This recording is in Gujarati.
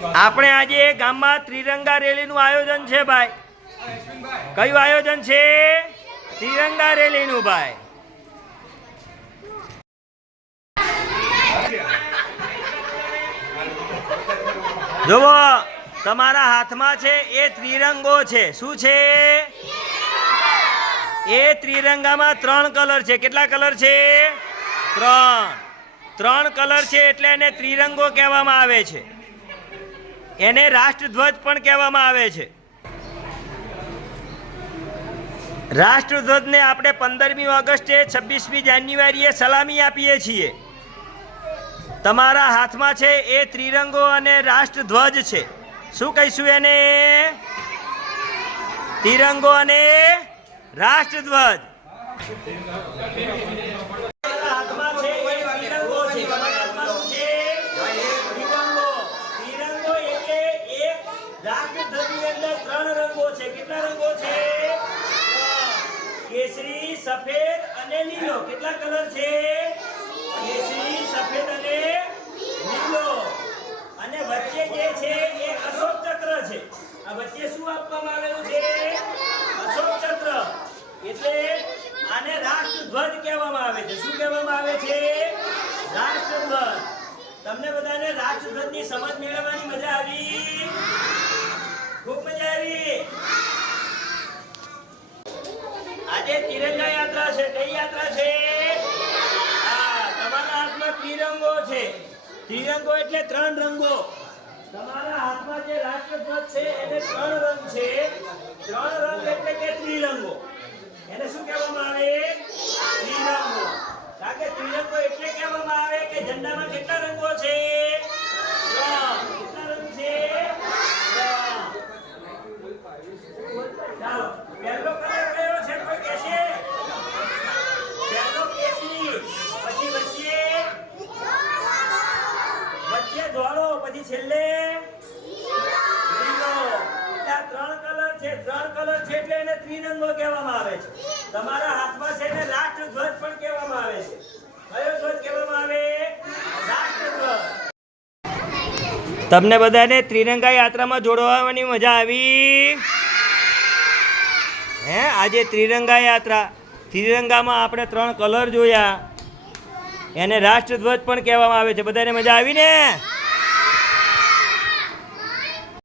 આપણે આજે ગામમાં ત્રિરંગા રેલીનું આયોજન છે ભાઈ. કયું આયોજન છે? ત્રિરંગા રેલીનું ભાઈ. જોવો તમારા હાથમાં છે એ ત્રિરંગો છે. શું છે? એ ત્રિરંગામાં 3 કલર છે. કેટલા કલર છે? 3 કલર છે એટલે એને ત્રિરંગો કહેવામાં આવે છે. એને રાષ્ટ્રધ્વજ પણ કહેવામાં આવે છે. રાષ્ટ્રધ્વજને આપણે 15મી ઓગસ્ટે 26મી જાન્યુઆરીએ સલામી આપીએ છીએ. તમારા હાથમાં છે એ ત્રિરંગો અને રાષ્ટ્રધ્વજ છે. શું કહીશું એને? તિરંગો અને રાષ્ટ્રધ્વજ. કેસરી, સફેદ અને લીલો. કેટલા કલર છે? કેસરી, સફેદ અને લીલો. અને વચ્ચે જે છે એ અશોક ચક્ર છે. આ વચ્ચે શું આપવામાં આવેલું છે? અશોક ચક્ર. એટલે આને રાષ્ટ્રધ્વજ કહેવામાં આવે છે. શું કહેવામાં આવે છે? રાષ્ટ્રધ્વજ. તમને બધાને રાષ્ટ્રધ્વજની સમજ મેળવવાની મજા આવી? ખૂબ મજા આવી. આજે તિરંગા યાત્રા છે. કઈ યાત્રા છે? તમારા હાથમાં ત્રિરંગો છે. ત્રિરંગો એટલે 3 રંગો. તમારા હાથમાં જે રાષ્ટ્રધ્વજ છે એને 3 રંગ છે. 3 રંગ એટલે કે ત્રિરંગો. એને શું કહેવામાં આવે? ત્રિરંગો. કારણ કે ત્રિરંગો એટલે કહેવામાં આવે કે ઝંડામાં કેટલા રંગો છે? 3. કેટલા રંગ છે? 3. ચાલો પહેલો કલર કયો છે? કોઈ કહેશે? પહેલો કેસરી, પછી વચ્ચે ધોળો, પછી છેલ્લે લીલો. આ 3 કલર છે. 3 કલર છે એટલે એને ત્રિરંગો કહેવામાં આવે છે. તમારા હાથમાં છે એને રાષ્ટ્રધ્વજ પણ કહેવામાં આવે છે. કયો ધ્વજ કહેવામાં આવે? રાષ્ટ્રધ્વજ. તમને બધાને ત્રિરંગા યાત્રામાં જોડવાની મજા આવી? આજે ત્રિરંગા યાત્રા. ત્રિરંગામાં આપણે 3 કલર જોયા. એને રાષ્ટ્રધ્વજ પણ કહેવામાં આવે છે. બધાને મજા આવી ને?